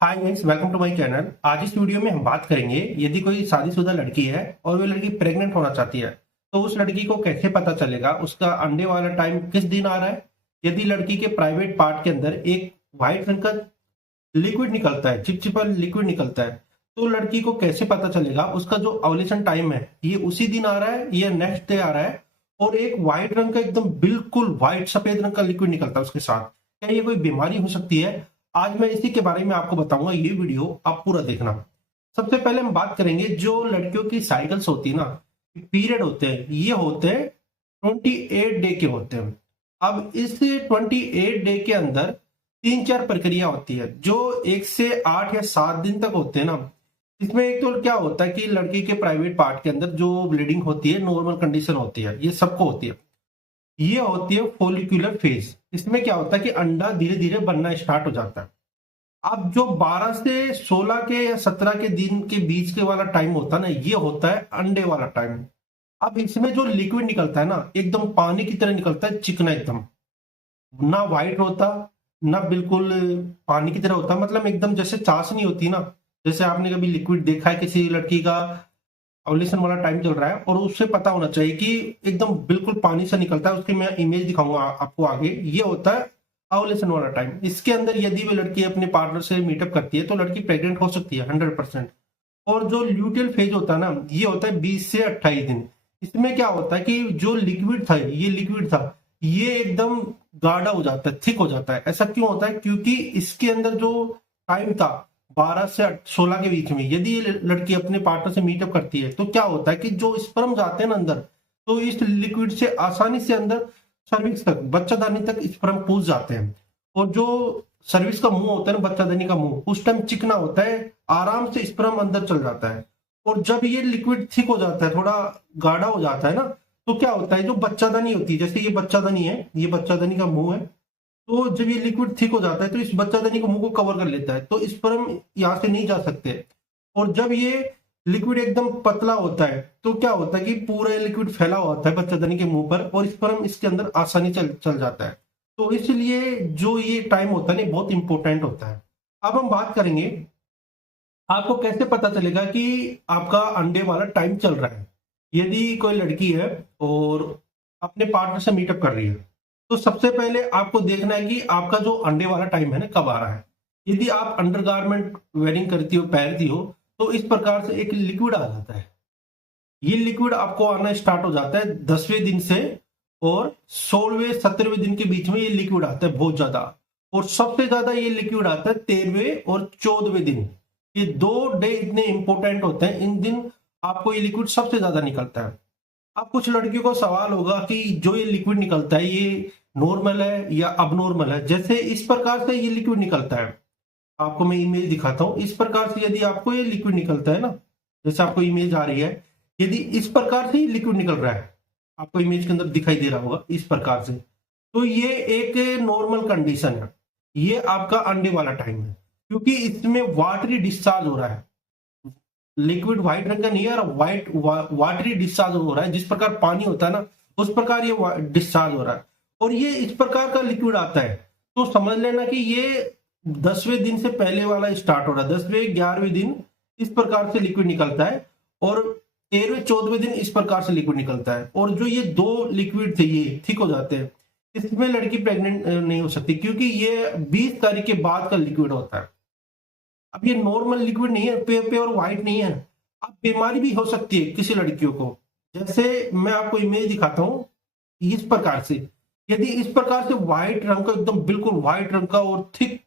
Hi guys, welcome to my channel. आज इस video में हम बात करेंगे, यदि कोई शादीशुदा लड़की है और वो लड़की प्रेग्नेंट होना चाहती है तो उस लड़की को कैसे पता चलेगा उसका अंडे वाला टाइम किस दिन आ रहा है। यदि लड़की के प्राइवेट पार्ट के अंदर एक व्हाइट रंग का लिक्विड निकलता है, चिपचिपा लिक्विड निकलता है, तो लड़की को कैसे पता चलेगा उसका जो ओव्यूलेशन टाइम है ये उसी दिन आ रहा है या नेक्स्ट डे आ रहा है। और एक व्हाइट रंग का एकदम बिल्कुल व्हाइट सफेद रंग का लिक्विड निकलता है उसके साथ, क्या ये कोई बीमारी हो सकती है? आज मैं इसी के बारे में आपको बताऊंगा, ये वीडियो आप पूरा देखना। सबसे पहले हम बात करेंगे जो लड़कियों की साइकिल्स होती है ना, पीरियड होते हैं, ये होते हैं 28 डे के होते हैं। अब इस 28 डे के अंदर 3-4 प्रक्रिया होती है जो 1 से 8 या 7 दिन तक होते हैं ना। इसमें एक तो क्या होता है कि लड़की के प्राइवेट पार्ट के अंदर जो ब्लीडिंग होती है नॉर्मल कंडीशन होती है, ये सबको होती है। ये होती है फोलिकुलर फेज। इसमें क्या होता है कि अंडा धीरे धीरे बनना स्टार्ट हो जाता है। अब जो 12 से 16 के या 17 के दिन के बीच के वाला टाइम होता है ना, ये होता है अंडे वाला टाइम। अब इसमें जो लिक्विड निकलता है ना, एकदम पानी की तरह निकलता है, चिकना एकदम, ना व्हाइट होता ना बिल्कुल पानी की तरह होता, मतलब एकदम जैसे चाशनी होती है ना। जैसे आपने कभी लिक्विड देखा है किसी लड़की का ओव्यूलेशन वाला टाइम चल रहा है और उससे पता होना चाहिए कि एकदम बिल्कुल पानी से निकलता है, उसकी मैं इमेज दिखाऊंगा आपको आगे। ये होता है ओव्यूलेशन वाला टाइम। इसके अंदर यदि वो लड़की अपने पार्टनर से मीटअप करती है तो लड़की प्रेग्नेंट हो सकती है 100%। और जो ल्यूटियल फेज होता है ना, ये होता है 20 से 28 दिन। इसमें क्या होता है कि जो लिक्विड था, ये लिक्विड था, ये एकदम गाढ़ा हो जाता है, थिक हो जाता है। ऐसा क्यों होता है? क्योंकि इसके अंदर जो टाइम था 12 से 16 के बीच में, यदि ये लड़की अपने पार्टनर से मीटअप करती है तो क्या होता है कि जो स्पर्म जाते हैं ना अंदर, तो इस लिक्विड से आसानी से अंदर सर्विक्स तक, बच्चादानी तक स्पर्म पहुंच जाते हैं। और जो सर्विक्स का मुंह होता है ना, बच्चादानी का मुंह, उस टाइम चिकना होता है, आराम से स्पर्म अंदर चल जाता है। और जब ये लिक्विड थिक हो जाता है, थोड़ा गाढ़ा हो जाता है ना, तो क्या होता है, जो बच्चादानी होती है, जैसे ये बच्चादानी है, ये बच्चादानी का मुंह है, तो जब ये लिक्विड थिक हो जाता है तो इस बच्चादानी को मुंह को कवर कर लेता है, तो स्पर्म यहाँ से नहीं जा सकते। और जब ये लिक्विड एकदम पतला होता है तो क्या होता है कि पूरा लिक्विड फैला होता है बच्चादानी के मुंह पर और स्पर्म इसके अंदर आसानी चल चल जाता है। तो इसलिए जो ये टाइम होता है ना, बहुत इंपॉर्टेंट होता है। अब हम बात करेंगे आपको कैसे पता चलेगा कि आपका अंडे वाला टाइम चल रहा है। यदि कोई लड़की है और अपने पार्टनर से मीटअप कर रही है तो सबसे पहले आपको देखना है कि आपका जो अंडे वाला टाइम है ना, कब आ रहा है। यदि आप अंडरगारमेंट वेयरिंग करती हो, पहनती हो, तो इस प्रकार से एक लिक्विड आ जाता है। ये लिक्विड आपको आना स्टार्ट हो जाता है 10वें दिन से, और 16वें 17वें दिन के बीच में ये लिक्विड आता है बहुत ज्यादा। और सबसे ज्यादा ये लिक्विड आता है 13वें और 14वें दिन। ये 2 डे इतने इंपॉर्टेंट होते हैं, इन दिन आपको ये लिक्विड सबसे ज्यादा निकलता है। अब कुछ लड़कियों को सवाल होगा कि जो ये लिक्विड निकलता है ये नॉर्मल है या अबनॉर्मल है। जैसे इस प्रकार से ये लिक्विड निकलता है, आपको मैं इमेज दिखाता हूं। इस प्रकार से यदि आपको ये लिक्विड निकलता है ना, जैसे आपको इमेज आ रही है, यदि इस प्रकार से ये लिक्विड निकल रहा है, आपको इमेज के अंदर दिखाई दे रहा होगा इस प्रकार से, तो ये एक नॉर्मल कंडीशन है। ये आपका अंडे वाला टाइम है, क्योंकि इसमें वाटरी डिस्चार्ज हो रहा है। लिक्विड व्हाइट रंग का नहीं है, व्हाइट वाटरी डिस्चार्ज हो रहा है। जिस प्रकार पानी होता है ना, उस प्रकार ये डिस्चार्ज हो रहा है। और ये इस प्रकार का लिक्विड आता है, तो समझ लेना कि ये 10वें दिन से पहले वाला स्टार्ट हो रहा है। 10वें 11वें दिन इस प्रकार से लिक्विड निकलता है, और 13वें 14वें दिन इस प्रकार से लिक्विड निकलता है। और जो ये 2 लिक्विड थे ये ठीक हो जाते हैं, इसमें लड़की प्रेग्नेंट नहीं हो सकती, क्योंकि ये 20 तारीख के बाद का लिक्विड होता है। अब ये नॉर्मल लिक्विड नहीं है, प्योर व्हाइट नहीं है। अब बीमारी भी हो सकती है किसी लड़कियों को। जैसे मैं आपको इमेज दिखाता हूँ इस प्रकार से, यदि इस प्रकार से व्हाइट रंग का, एकदम बिल्कुल व्हाइट रंग का और थिक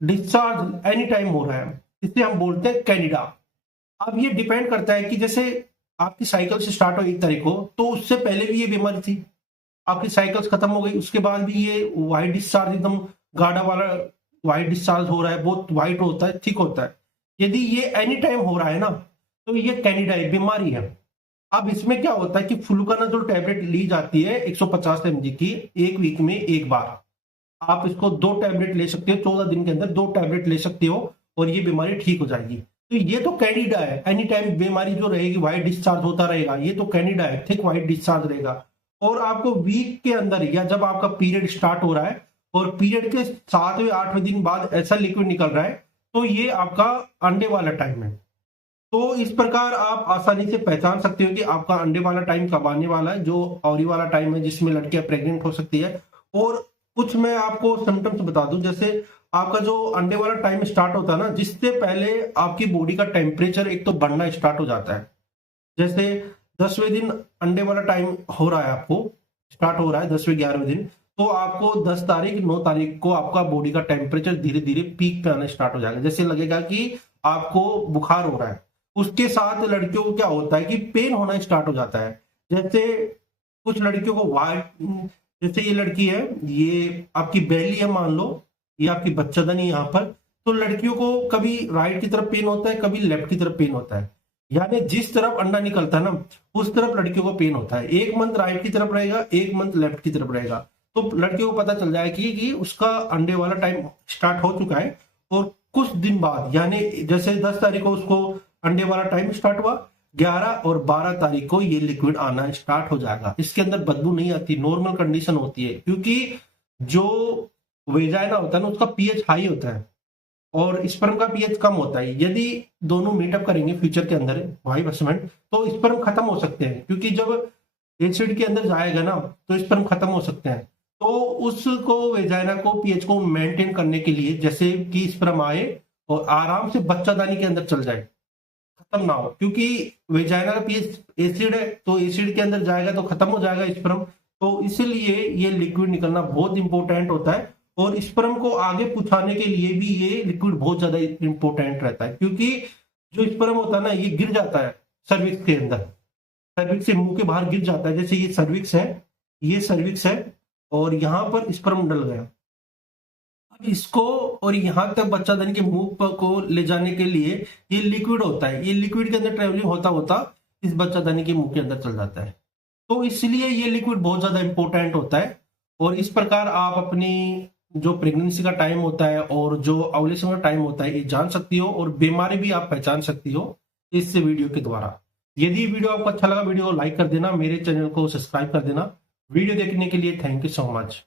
डिस्चार्ज एनी टाइम हो रहा है, इसे हम बोलते हैं कैंडिडा। अब ये डिपेंड करता है कि जैसे आपकी साइकिल से स्टार्ट हो 1 तारीख को, तो उससे पहले भी ये बीमारी थी, आपकी साइकिल्स खत्म हो गई, उसके बाद भी ये व्हाइट डिस्चार्ज, एकदम गाढ़ा वाला व्हाइट डिस्चार्ज हो रहा है, बहुत व्हाइट होता है, ठीक होता है। यदि ये एनी टाइम हो रहा है ना, तो ये कैंडिडा है, बीमारी है। अब इसमें क्या होता है कि फ्लूकानाजोल टैबलेट ली जाती है 150 mg की, 1 वीक में 1 बार। आप इसको 2 टैबलेट ले सकते हो, 14 दिन के अंदर 2 टैबलेट ले सकते हो, और ये बीमारी ठीक हो जाएगी। तो ये तो कैंडिडा है, एनी टाइम बीमारी जो रहेगी, व्हाइट डिस्चार्ज होता रहेगा, ये तो कैंडिडा है, थिक व्हाइट डिस्चार्ज रहेगा। और आपको वीक के अंदर या जब आपका पीरियड स्टार्ट हो रहा है और पीरियड के 7वें 8वें दिन बाद ऐसा लिक्विड निकल रहा है, तो ये आपका अंडे वाला टाइम है। तो इस प्रकार आप आसानी से पहचान सकते हो कि आपका अंडे वाला टाइम कब आने वाला है, जो ऑवरी वाला टाइम है जिसमें लड़कियां प्रेग्नेंट हो सकती है। और कुछ मैं आपको सिम्टम्स बता दूं, जैसे आपका जो अंडे वाला टाइम स्टार्ट होता है ना, जिससे पहले आपकी बॉडी का टेम्परेचर एक तो बढ़ना स्टार्ट हो जाता है। जैसे 10वें दिन अंडे वाला टाइम हो रहा है, आपको स्टार्ट हो रहा है 10वें 11वें दिन, तो आपको 10 तारीख 9 तारीख को आपका बॉडी का टेम्परेचर धीरे धीरे पीक पे आना स्टार्ट हो जाएगा। जैसे लगेगा कि आपको बुखार हो रहा है। उसके साथ लड़कियों को क्या होता है कि पेन होना स्टार्ट हो जाता है। जैसे कुछ लड़कियों को वाइट, जैसे ये लड़की है, ये आपकी बेली है मान लो, ये आपकी बच्चादानी यहाँ पर, तो लड़कियों को कभी राइट की तरफ पेन होता है, कभी लेफ्ट की तरफ पेन होता है। यानी जिस तरफ अंडा निकलता है ना, उस तरफ लड़कियों को पेन होता है। एक मंथ राइट की तरफ रहेगा, एक मंथ लेफ्ट की तरफ रहेगा। तो लड़कियों को पता चल जाएगा कि उसका अंडे वाला टाइम स्टार्ट हो चुका है। और कुछ दिन बाद, यानी जैसे 10 तारीख को उसको अंडे वाला टाइम स्टार्ट हुआ, 11 और 12 तारीख को ये लिक्विड आना स्टार्ट हो जाएगा। इसके अंदर बदबू नहीं आती, नॉर्मल कंडीशन होती है, क्योंकि जो वेजाइना होता है ना, उसका पीएच हाई होता है और स्पर्म का पीएच कम होता है। यदि दोनों मीटअप करेंगे फ्यूचर के अंदर वाइफ हस्बैंड, तो स्पर्म खत्म हो सकते हैं, क्योंकि जब एसिड के अंदर जाएगा ना, तो स्पर्म खत्म हो सकते हैं। तो उसको वेजाइना को पीएच को मेंटेन करने के लिए, जैसे कि स्पर्म आए और आराम से बच्चादानी के अंदर चल जाए, खत्म ना हो, क्योंकि वेजाइना का पीएच एसिड है, तो एसिड के अंदर जाएगा तो खत्म हो जाएगा स्पर्म। तो इसलिए ये लिक्विड निकलना बहुत इंपॉर्टेंट होता है। और स्पर्म को आगे पहुंचाने के लिए भी ये लिक्विड बहुत ज्यादा इंपॉर्टेंट रहता है, क्योंकि जो स्पर्म होता है ना, ये गिर जाता है सर्विक्स के अंदर, सर्विक्स से मुंह के बाहर गिर जाता है। जैसे ये सर्विक्स है, ये सर्विक्स है, और यहाँ पर स्पर्म डल गया। अब इसको और यहाँ तक बच्चादानी के मुंह को ले जाने के लिए ये लिक्विड होता है। ये लिक्विड के अंदर ट्रेवलिंग होता होता इस बच्चादानी के मुंह के अंदर चल जाता है। तो इसलिए ये लिक्विड बहुत ज्यादा इंपॉर्टेंट होता है। और इस प्रकार आप अपनी जो प्रेगनेंसी का टाइम होता है और जो ओव्यूलेशन का टाइम होता है, ये जान सकती हो, और बीमारी भी आप पहचान सकती हो इस वीडियो के द्वारा। यदि वीडियो आपको अच्छा लगा, वीडियो को लाइक कर देना, मेरे चैनल को सब्सक्राइब कर देना। वीडियो देखने के लिए थैंक यू सो मच।